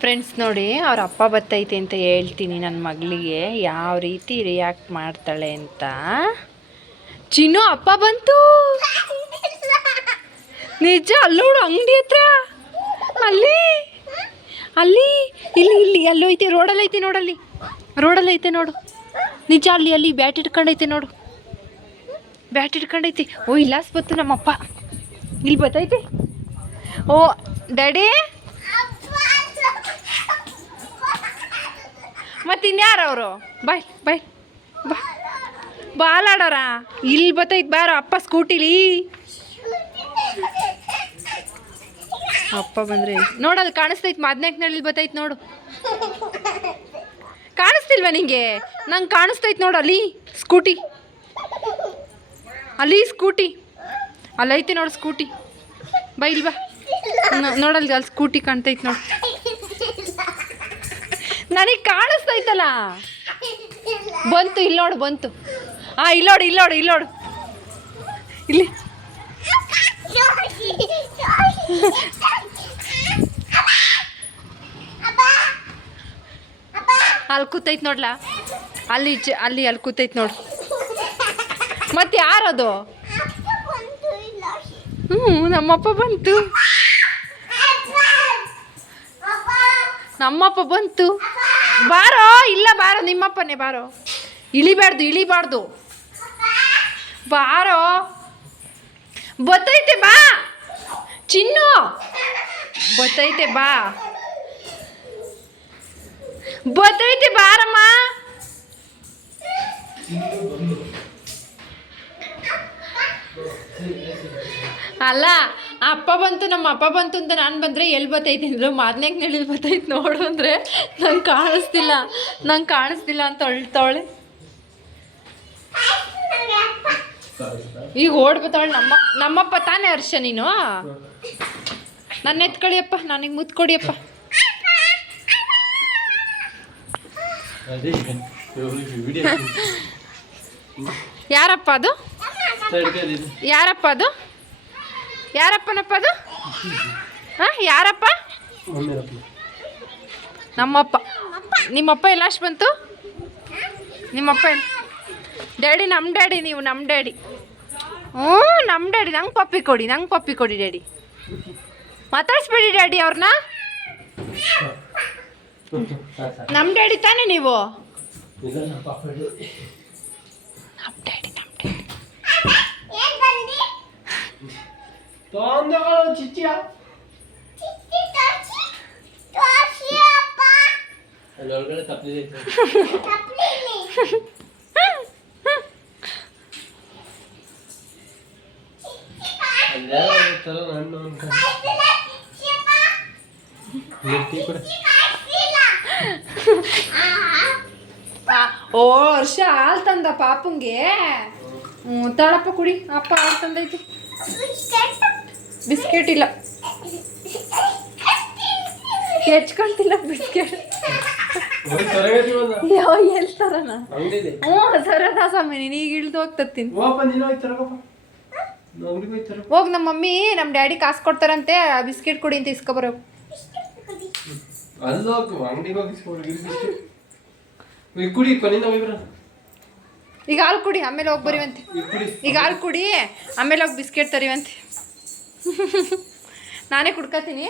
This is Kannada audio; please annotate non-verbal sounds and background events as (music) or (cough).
ಫ್ರೆಂಡ್ಸ್ ನೋಡಿ, ಅವ್ರ ಅಪ್ಪ ಬತ್ತೈತೆ ಅಂತ ಹೇಳ್ತೀನಿ ನನ್ನ ಮಗಳಿಗೆ. ಯಾವ ರೀತಿ ರಿಯಾಕ್ಟ್ ಮಾಡ್ತಾಳೆ ಅಂತ. ಚಿನ್ನು, ಅಪ್ಪ ಬಂತು. ನಿಜ ಅಲ್ಲೋಡು ಅಂಗಡಿ ಹತ್ರ. ಅಲ್ಲಿ. ಅಲ್ಲಿ. ಇಲ್ಲಿ ಇಲ್ಲಿ ಅಲ್ಲೋಯ್ತೆ ರೋಡಲ್ಲಿ ಐತೆ ನೋಡಲ್ಲಿ ರೋಡಲ್ಲಿ ಐತೆ ನೋಡು. ನಿಜ, ಅಲ್ಲಿ ಅಲ್ಲಿ, ಬ್ಯಾಟ್ ಇಟ್ಕೊಂಡೈತೆ ನೋಡು. ಬ್ಯಾಟ್ ಇಟ್ಕೊಂಡೈತಿ ಓ, ಇಲ್ಲಾಸ್ ಬತ್ತು ನಮ್ಮಪ್ಪ. ಇಲ್ಲಿ ಬತ್ತೈತೆ. ಓ, ಡ್ಯಾಡಿ. ಮತ್ತೆ ಇನ್ಯಾರು ಅವರು? ಬಾಯ್ ಬಾಯ್, ಬಾ. ಬಾಲಾಡೋರ ಇಲ್ಲಿ ಬತ್ತೈತೆ ಬಾರೋ, ಅಪ್ಪ ಸ್ಕೂಟಿಲಿ. ಅಪ್ಪ ಬಂದ್ರೆ ನೋಡಲ್ಲಿ ಕಾಣಿಸ್ತೈತೆ ಇಲ್ಲಿ ಬತ್ತೈತೆ ನೋಡು. ಕಾಣಿಸ್ತಿಲ್ವಾ ನಿಂಗೆ? ನಂಗೆ ಕಾಣಿಸ್ತೈತೆ ನೋಡು, ಅಲ್ಲಿ, ಸ್ಕೂಟಿ. ಅಲ್ಲಿ ಸ್ಕೂಟಿ. ಅಲ್ಲೈತೆ ನೋಡು, ಸ್ಕೂಟಿ. ಬಾ ನೋಡಲ್ಲಿ ಅಲ್ಲಿ ಸ್ಕೂಟಿ ಕಾಣ್ತೈತೆ ನೋಡು. ನನಗೆ ಕಾಣಿಸ್ತೈತಲ್ಲ. ಬಂತು, ಇಲ್ಲಿ ನೋಡು, ಬಂತು. ಹಾಂ ಇಲ್ಲೋಡು ಇಲ್ಲೋಡು ಇಲ್ಲೋಡು ಇಲ್ಲಿ ಅಲ್ಲಿ ಕೂತೈತೆ ನೋಡ್ಲಾ? ಅಲ್ಲಿ ಅಲ್ಲಿ ಅಲ್ಲಿ ಕೂತೈತೆ ನೋಡು. ಮತ್ತೆ ಯಾರದು? ಹ್ಞೂ ನಮ್ಮಪ್ಪ ಬಂತು. ನಮ್ಮಪ್ಪ ಬಂತು. ಬಾರೋ, ಇಲ್ಲ ಬಾರೋ, ನಿಮ್ಮಪ್ಪನೇ ಬಾರೋ. ಇಳಿಬಾರ್ದು ಇಳಿಬಾರ್ದು. ಬಾರೋ. ಬತ್ತೈತೆ, ಬಾ. ಚಿನ್ನು. ಬತ್ತೈತೆ, ಬಾ. ಬತ್ತೈತೆ, ಬಾರಮ್ಮ. ಅಲ್ಲ, ಅಪ್ಪ ಬಂತು, ನಮ್ಮ ಅಪ್ಪ ಬಂತು ಅಂತ ನಾನು ಬಂದರೆ ಎಲ್ಲಿ ಬತ್ತೈತೆ ಅಂದ್ರು. ಮಾದನೆಗೆ ನೆಳಿಲ್ ಬತ್ತೈತೆ ನೋಡು ಅಂದರೆ. ನಂಗೆ ಕಾಣಿಸ್ತಿಲ್ಲ. ನಂಗೆ ಕಾಣಿಸ್ತಿಲ್ಲ ಅಂತ ಅಳ್ತಾವಳೆ ಈಗ ಓಡ್ ಬತ್ತಾವಳೆ. ನಮ್ಮ, ನಮ್ಮಪ್ಪ ತಾನೇ ಹರ್ಷ ನೀನು? ನನ್ನ ಎತ್ಕೊಳ್ಳಿಯಪ್ಪ ನನಗೆ ಮುತ್ಕೊಡಿಯಪ್ಪ ಯಾರಪ್ಪ ಅದು? ಯಾರಪ್ಪ ಅದು? ಯಾರಪ್ಪನಪ್ಪ ಅದು? ಹಾಂ, ಯಾರಪ್ಪ? ನಮ್ಮಪ್ಪ. ನಿಮ್ಮಪ್ಪ ಎಲ್ಲಾಷ್ಟು ಬಂತು? ನಿಮ್ಮಪ್ಪ ಡ್ಯಾಡಿ ನಮ್ಮ ಡ್ಯಾಡಿ ನೀವು ನಮ್ಮ ಡ್ಯಾಡಿ. ಹ್ಞೂ ನಮ್ಮ ಡ್ಯಾಡಿ. ನಂಗೆ ಪಪ್ಪಿ ಕೊಡಿ, ನಂಗೆ ಪಪ್ಪಿ ಕೊಡಿ ಡ್ಯಾಡಿ. ಮಾತಾಡಿಸ್ಬೇಡಿ ಡ್ಯಾಡಿ ಅವ್ರನ್ನ ನಮ್ಮ ಡ್ಯಾಡಿ ತಾನೇ ನೀವು? ನಮ್ಮ ಡ್ಯಾಡಿ ಕೂಡ ಆ, ಓ ವರ್ಷ ಹಾಲು ತಂದ ಪಾಪಂಗೆ ಹ್ಞೂ ತಳಪ್ಪ ಕುಡಿ ಅಪ್ಪ ಹಾಲು ತಂದೈತಿ ಬಿಸ್ಕೆಟ್ ಇಲ್ಲ. ಹೆಚ್ಕೊಳ್ತಿಲ್ಲ ಬಿಸ್ಕೆಟ್. ಯಾವ ಅಂಗಡಿದೆ ಹ್ಞೂ ಸರದ ಸ್ವಾಮಿ ನೀನು ಈಗ ಇಳ್ದು ಹೋಗ್ತತ್ತೀನಿ ಹೋಗಿ ನಮ್ಮ ಮಮ್ಮಿ ನಮ್ಮ ಡ್ಯಾಡಿ ಕಾಸು ಕೊಡ್ತಾರಂತೆ ಆ ಬಿಸ್ಕೆಟ್ ಕುಡಿ ಅಂತ ಇಸ್ಕೊಬರೋ. ಈಗ ಹಾಲು ಕುಡಿ ಆಮೇಲೆ ಹೋಗಿ ಬರೀವಂತೆ. ಈಗ ಹಾಲು ಕುಡಿ ಆಮೇಲೆ ಹೋಗಿ ಬಿಸ್ಕೆಟ್ ತರಿವಂತೆ. (laughs) ನಾನೇ ಕುಡ್ಕತೀನಿ.